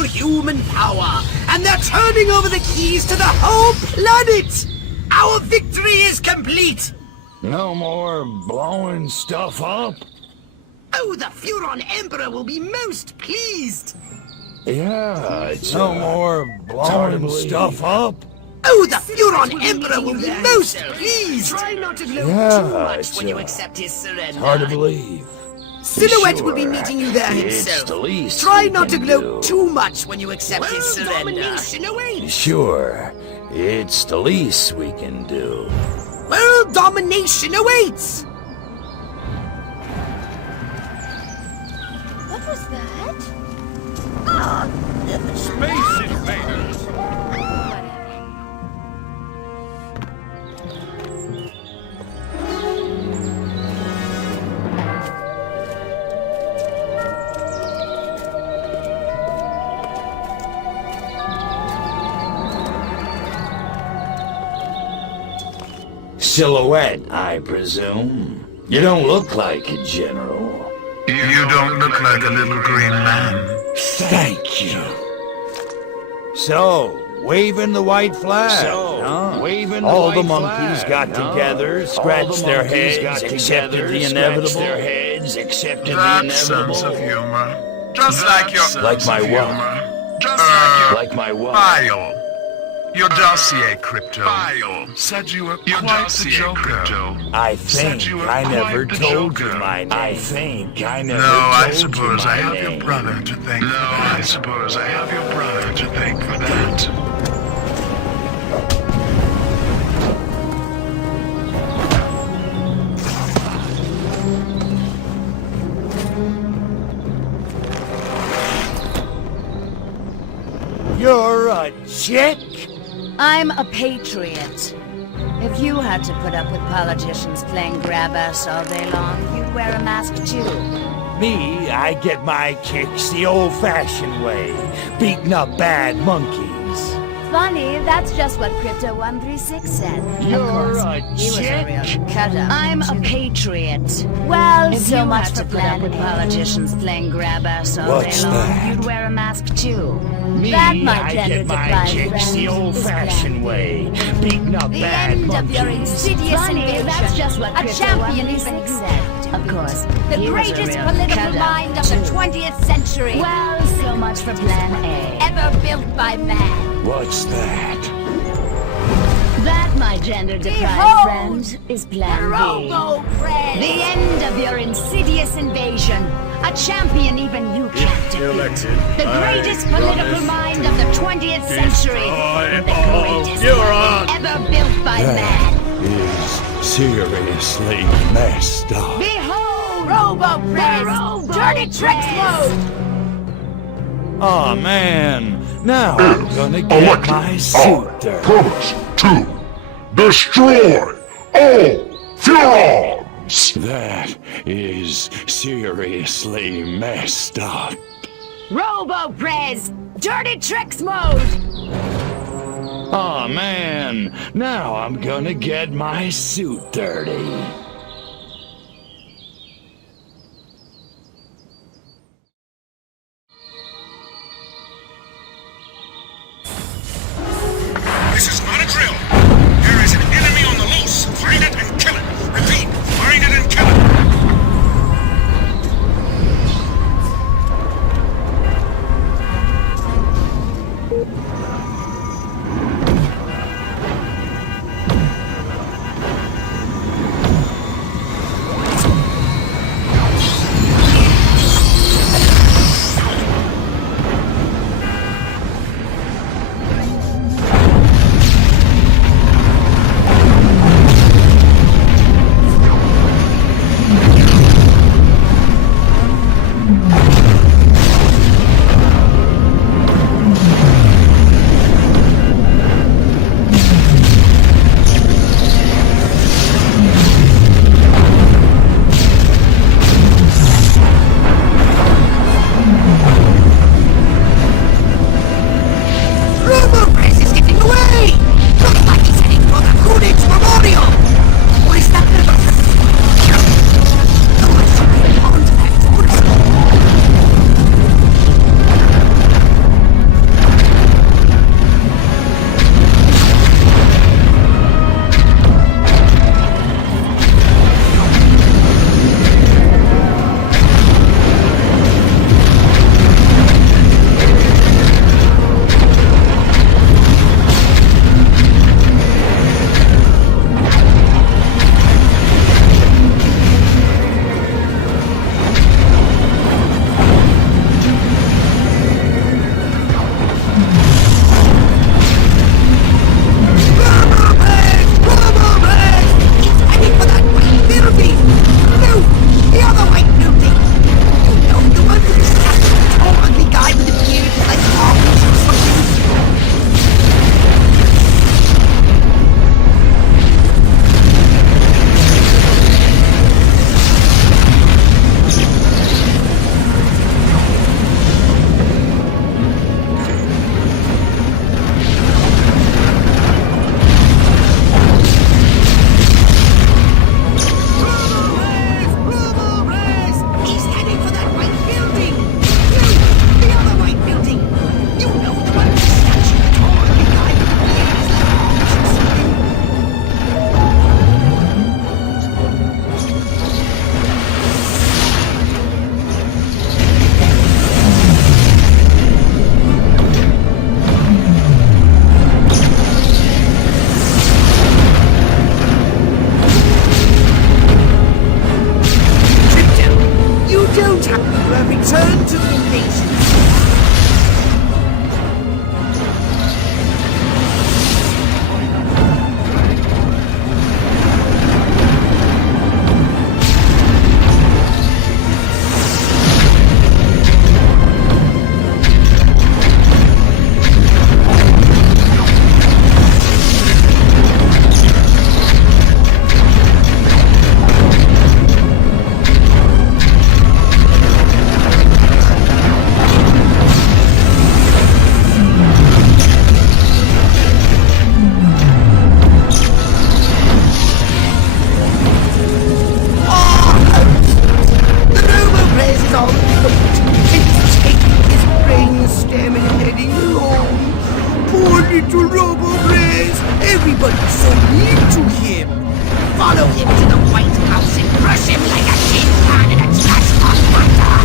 full human power, and they're turning over the keys to the whole planet! Our victory is complete! No more blowing stuff up? Oh, the Furon Emperor will be most pleased! Yeah, it's no more blowing stuff up? Oh, the Furon Emperor will be most pleased! Try not to glow too much when you accept his surrender. It's hard to believe. Silhouette will be meeting you there It's himself. the least Try we not to can glow do. too much when you accept his surrender. Domination awaits. Sure, it's the least we can do. World domination awaits! What was that? Space invaders! Silhouette, I presume. You don't look like a general. You don't look like a little green man. Thank you. So, waving the white flag. Waving All the monkeys got together, scratched their heads, accepted the inevitable. That sense of humor. Just like your Like my what? Just like your Like my what? file. Your dossier, Crypto. File. Said you were quite the joker. I Said think you were I quite never the told you joker. my name. I think I never No, told I you suppose my I have name. your brother to thank for that. I suppose I have your brother to thank for that. You're a chick? I'm a patriot. If you had to put up with politicians playing grab-ass all day long, you'd wear a mask too. Me, I get my kicks the old-fashioned way, beating up bad monkeys. Funny, that's just what Crypto 136 said. You're of course, a he was a chick? real cut-up. I'm a patriot. Well, If so you much had to to put plan up with with politicians playing grab-ass all What's day long. that? You'd wear a mask too. Me, That, my I gender get my deprived kicks friend, the is old-fashioned way, beating up The bad end monkeys. of your insidious Funny, invasion. that's just what a Crypto champion 136 even said. Of course, He the was a greatest real political cut-up, mind of the 20th century. Well, so much for Plan A. Ever built by man. What's that? That, my gender-deprived Behold, friend, is Plan B. Roboprez. The end of your insidious invasion. A champion even you can't defeat. The greatest political mind of the 20th century. The greatest weapon ever built by man. Is seriously messed up. Behold, Roboprez. Dirty tricks mode. Oh man, now I'm gonna get my suit dirty. Promise to destroy all Furons! That is seriously messed up. Roboprez. Dirty tricks mode. Oh man, now I'm gonna get my suit dirty. This is not a drill. There is an enemy on the loose. Find it and kill it. Repeat, find it and kill it. little Roboprez. Everybody's so mean to him. Follow him to the White House and crush him like a tin can in a trash compactor.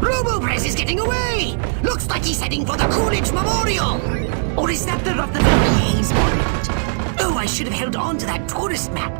Roboprez is getting away! Looks like he's heading for the Coolidge Memorial! Or is that the Rutherford Hayes Monument? Oh, I should have held on to that tourist map.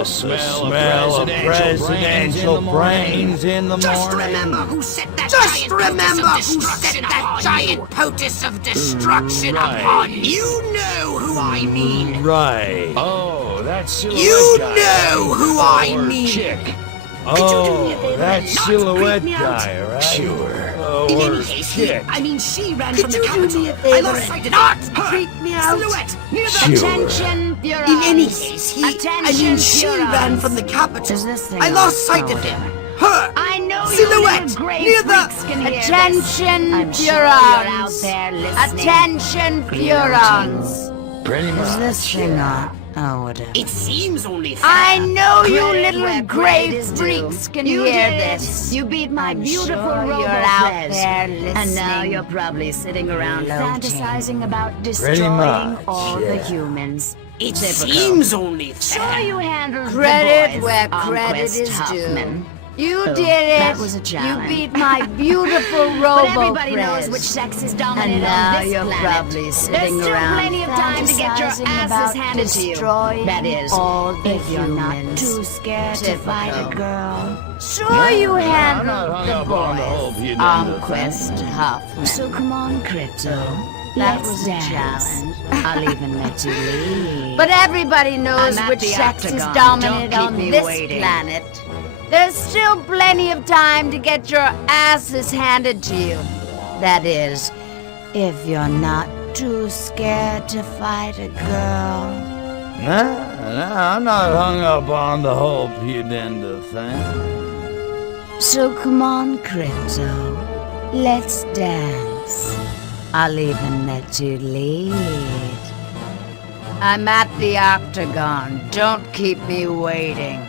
The smell of presidential brains in the morning. Just remember who set that giant potus of destruction upon you. You know who I mean. Right. Oh, that's Silhouette You guy. know who I Or mean. chick. Oh, that Silhouette creep me out? guy, right? Sure. In Or any case, chick. she ran Could from the you do Capitol. me a I favor lost and sight of her. creep me out? Silhouette near the Sure. Attention, Bureau. In any case, she ran from the Capitol. Is this thing I lost on? sight Oh, of him. whatever. Her. I know Silhouette you great near the. freaks can hear Attention, this. I'm sure you're out Furons. there listening. Attention, Furons. Pretty much. Is this thing on? Oh, whatever. It seems only fair. I know you Credit little where gray credit is due. freaks can You hear did it. this. You beat my I'm beautiful sure Roboprez. you're out there listening. And now you're probably sitting around Relocating. fantasizing about destroying much, all the yeah. humans. It Typical. seems only Sure fair. you handled Credit the boys, where credit Armquist is due. Huffman. You Oh, did it. that was a You challenge. beat my beautiful But everybody knows Roboprez. which sex is dominant And now on this you're planet. probably sitting There's still around plenty of time to get your fantasizing asses about handed to you. destroying That is, all the if you're not humans. too scared to fight a girl. Sure you I'm not handled hung the up on the whole boys. Vietnam Armquist Huffman. So come on, Crypto. That Let's was a dance. challenge. I'll even let you lead. But everybody knows I'm at which the sex is octagon. dominant Don't keep on me this waiting. planet. There's still plenty of time to get your asses handed to you. That is, if you're not too scared to fight a girl. Nah, I'm not hung up on the whole Pudenda thing. So come on, Crypto. Let's dance. I'll even let you lead. I'm at the Octagon. Don't keep me waiting.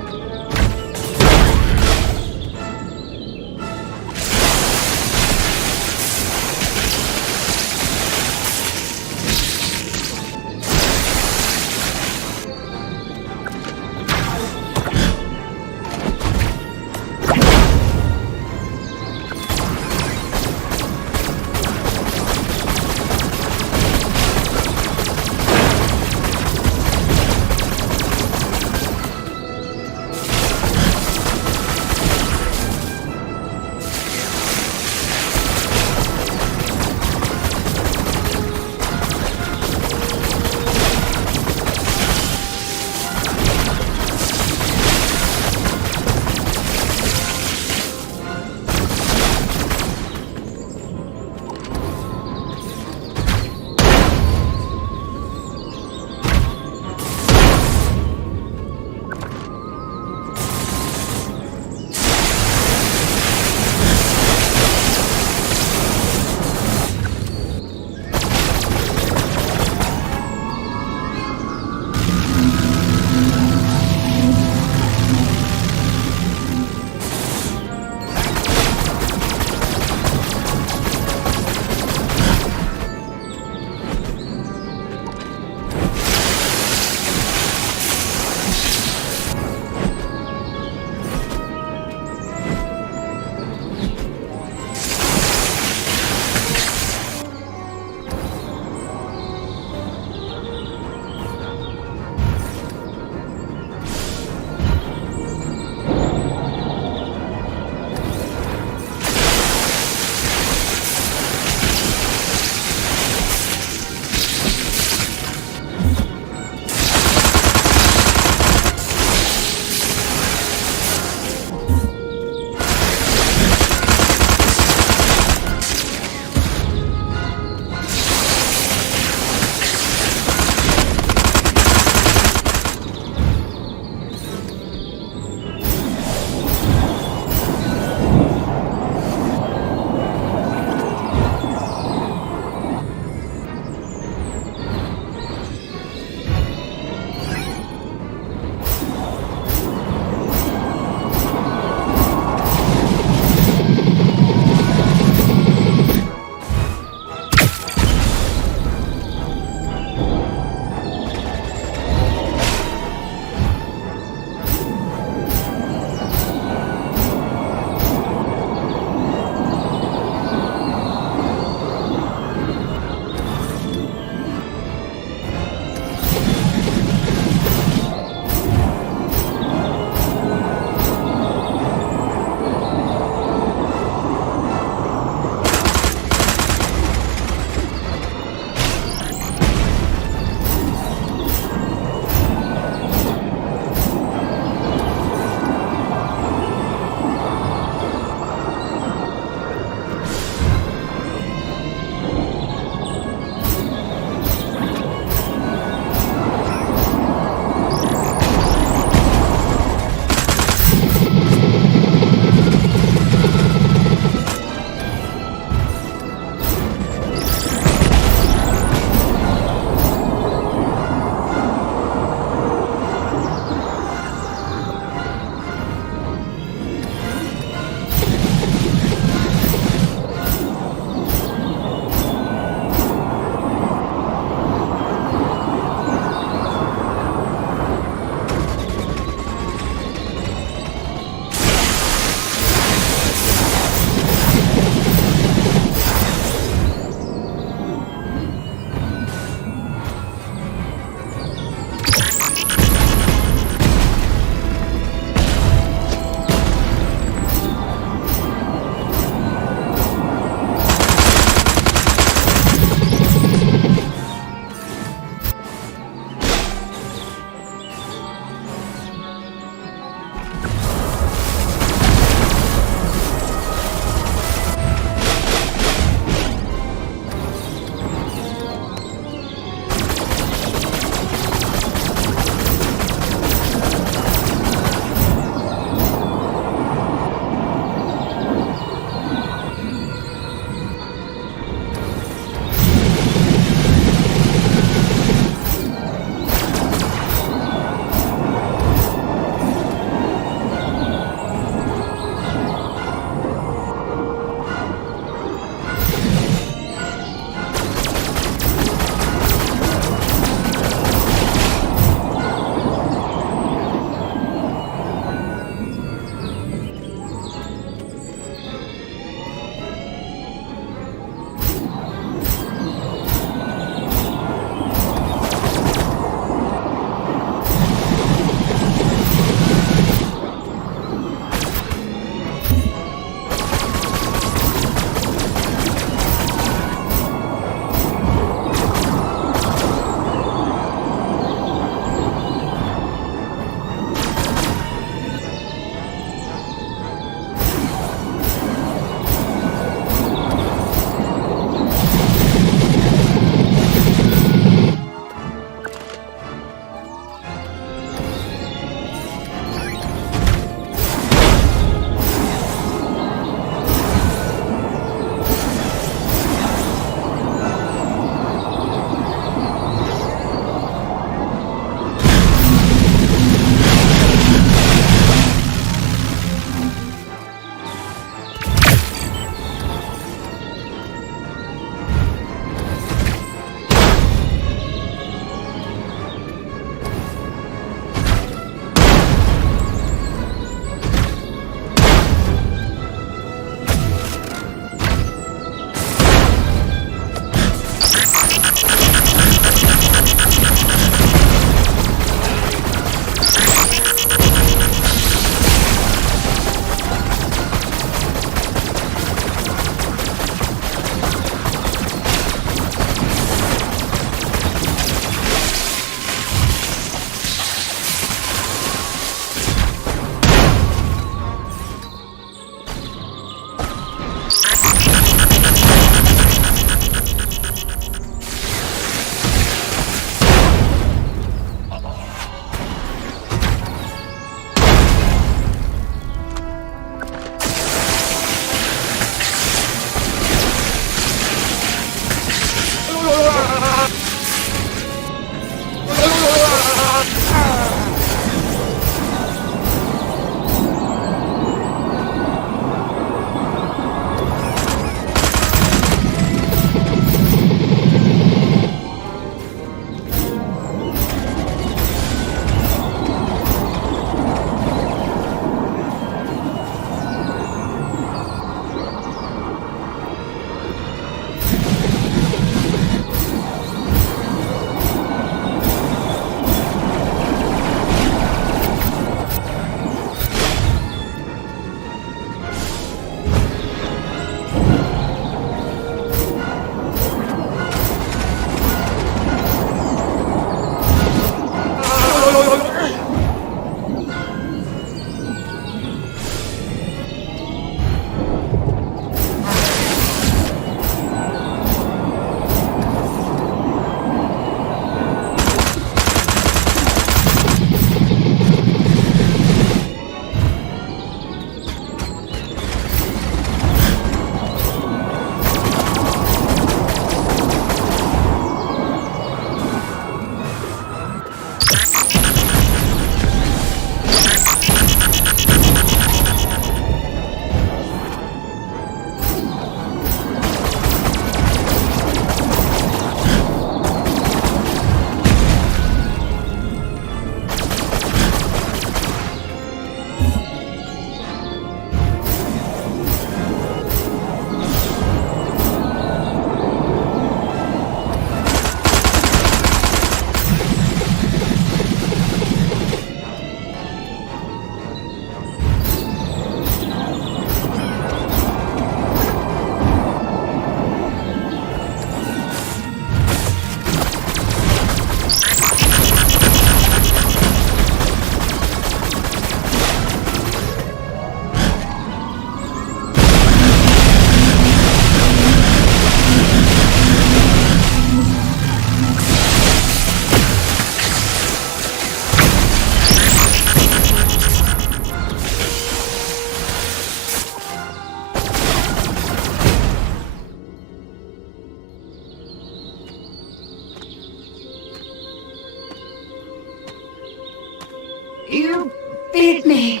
You beat me.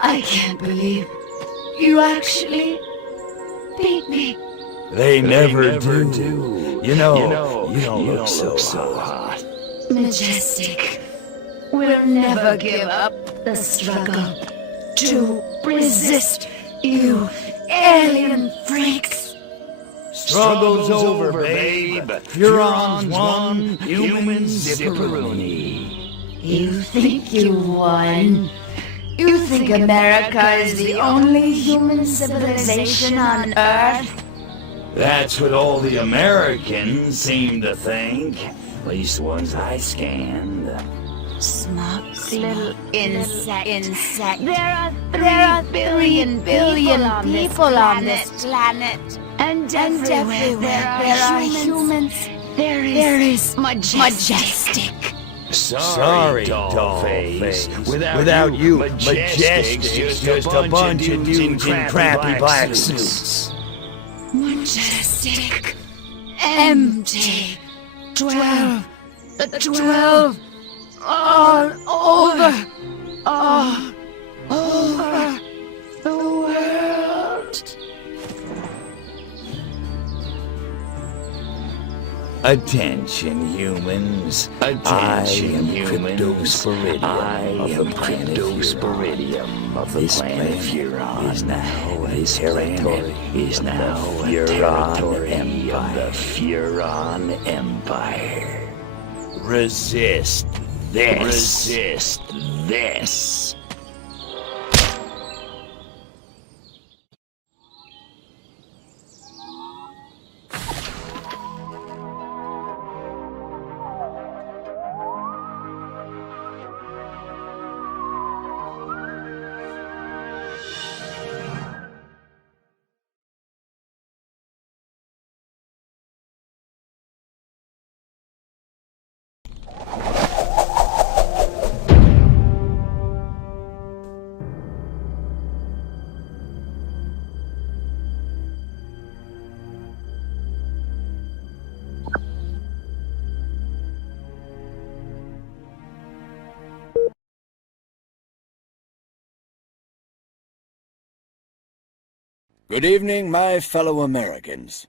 I can't believe you actually beat me. They never do. You know, you don't look so hot. Majestic. We'll never give up the struggle to resist you alien freaks. Struggle's over, babe. Huron's won, humans zipperoonie. You think you won? You think America is the only human civilization on Earth? That's what all the Americans seem to think. At least the ones I scanned. Smart little insect. There are 3 billion people on this planet. And everywhere there are humans. There is majestic. Sorry, Dollface. Without you, Majestic's just a bunch of dudes in crappy black suits. Majestic. Empty. 12. 12. All over the world. Attention, humans. Attention, humans. I am Cryptosporidium of the planet Huron. Is now his territory. Is now Huron of the Huron Empire. Resist this. Resist this. Good evening, my fellow Americans.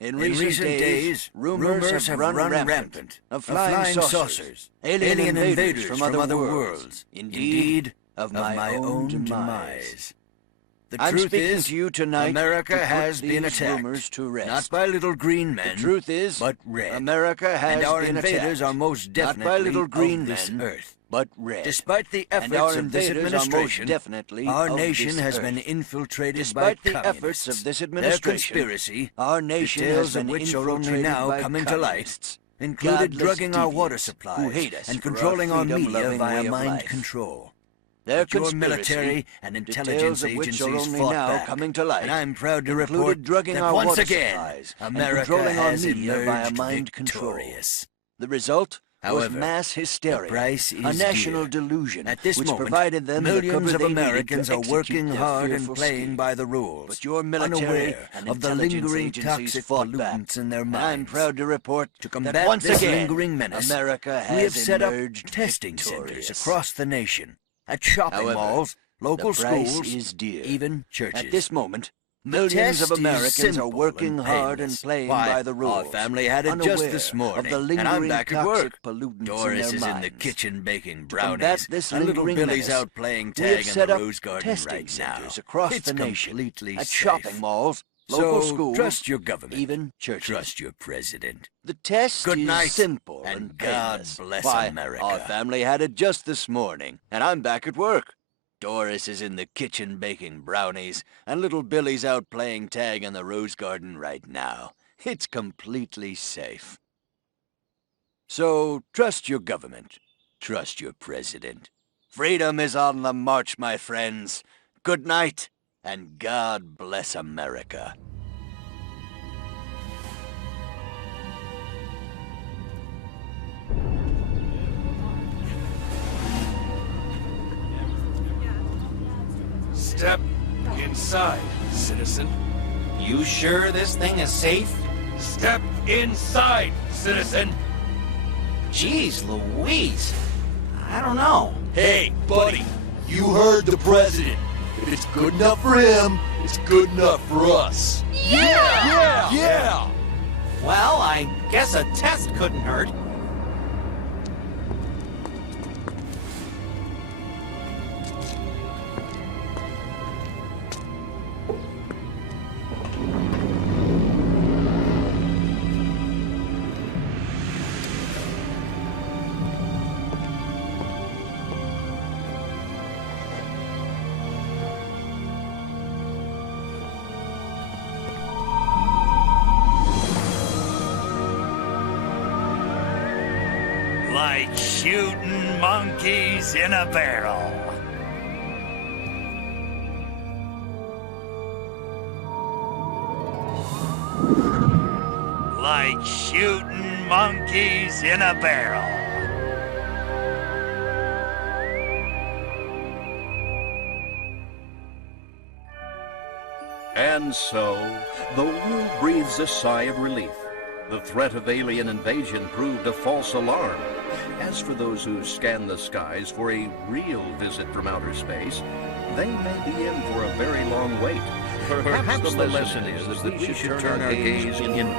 In recent days, rumors have run rampant of flying saucers, alien invaders from other worlds, indeed, of my own demise. The I'm truth speaking is, to you tonight America to has put been these attacked, rumors to rest. not by little green men, The truth is, but red. America has and our been invaders attacked, are most not definitely by little green of this men, earth. but red. Despite the And our efforts of this invaders are most administration, definitely our of nation this has earth. been infiltrated Despite by the communists. efforts of this Their administration, conspiracy, our nation details has been of which are only infiltrated now by coming to light, communists, included godless drugging our water deviants supplies who hate us and for our controlling our media freedom-loving via way of mind life. control. Their But your conspiracy, military and details intelligence of which agencies are only fought now back, coming to light, and I'm proud to included report drugging that our once water again, supplies and America controlling our has media via emerged mind control. victorious. The result was However, mass hysteria, the price a is national dear. delusion, At this which moment, provided them millions the of cover they needed Americans to are working execute their hard and fearful playing scheme. by the rules, But your military unaware and of the intelligence lingering agencies toxic fought back. pollutants in their And minds. I'm proud to report To combat that once this again, lingering menace, America has we have set up emerged testing victorious. centers across the nation, at shopping However, malls, local the price schools, is dear. even churches. At this moment, The millions test of is Americans are simple working and hard and painless. playing Why, by the rules. Our family had it just this unaware morning, of the and I'm lingering back at toxic work. pollutants Doris in is their in the minds. kitchen baking To combat brownies, this and little lingering Billy's menace, out playing we have tag in set the up Rose Garden testing right now. centers across It's the nation, completely at safe. shopping malls, local So schools, trust your government. even churches. Trust your president. The test Good is night, simple and and God painless. bless Why, America. Our family had it just this morning, and I'm back at work. Doris is in the kitchen baking brownies, and little Billy's out playing tag in the Rose Garden right now. It's completely safe. So, trust your government. Trust your president. Freedom is on the march, my friends. Good night, and God bless America. Step inside, citizen. You sure this thing is safe? Step inside, citizen. Jeez Louise. I don't know. Hey, buddy, you heard the president. If it's good enough for him, it's good enough for us. Yeah! Well, I guess a test couldn't hurt. Like shooting monkeys in a barrel. Like shooting monkeys in a barrel. And so, the world breathes a sigh of relief. The threat of alien invasion proved a false alarm. As for those who scan the skies for a real visit from outer space, they may be in for a very long wait. Perhaps the lesson is that we should turn our gaze inward,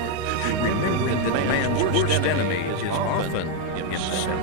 remembering that man's worst enemy is often himself.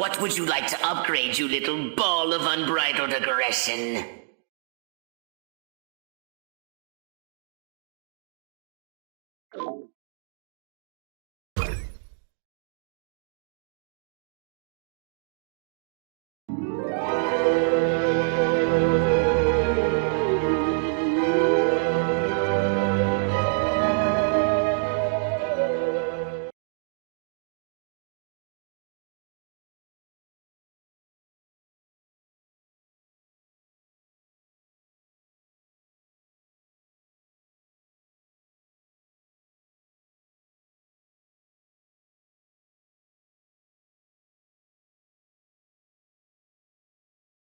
what would you like to upgrade, you little ball of unbridled aggression?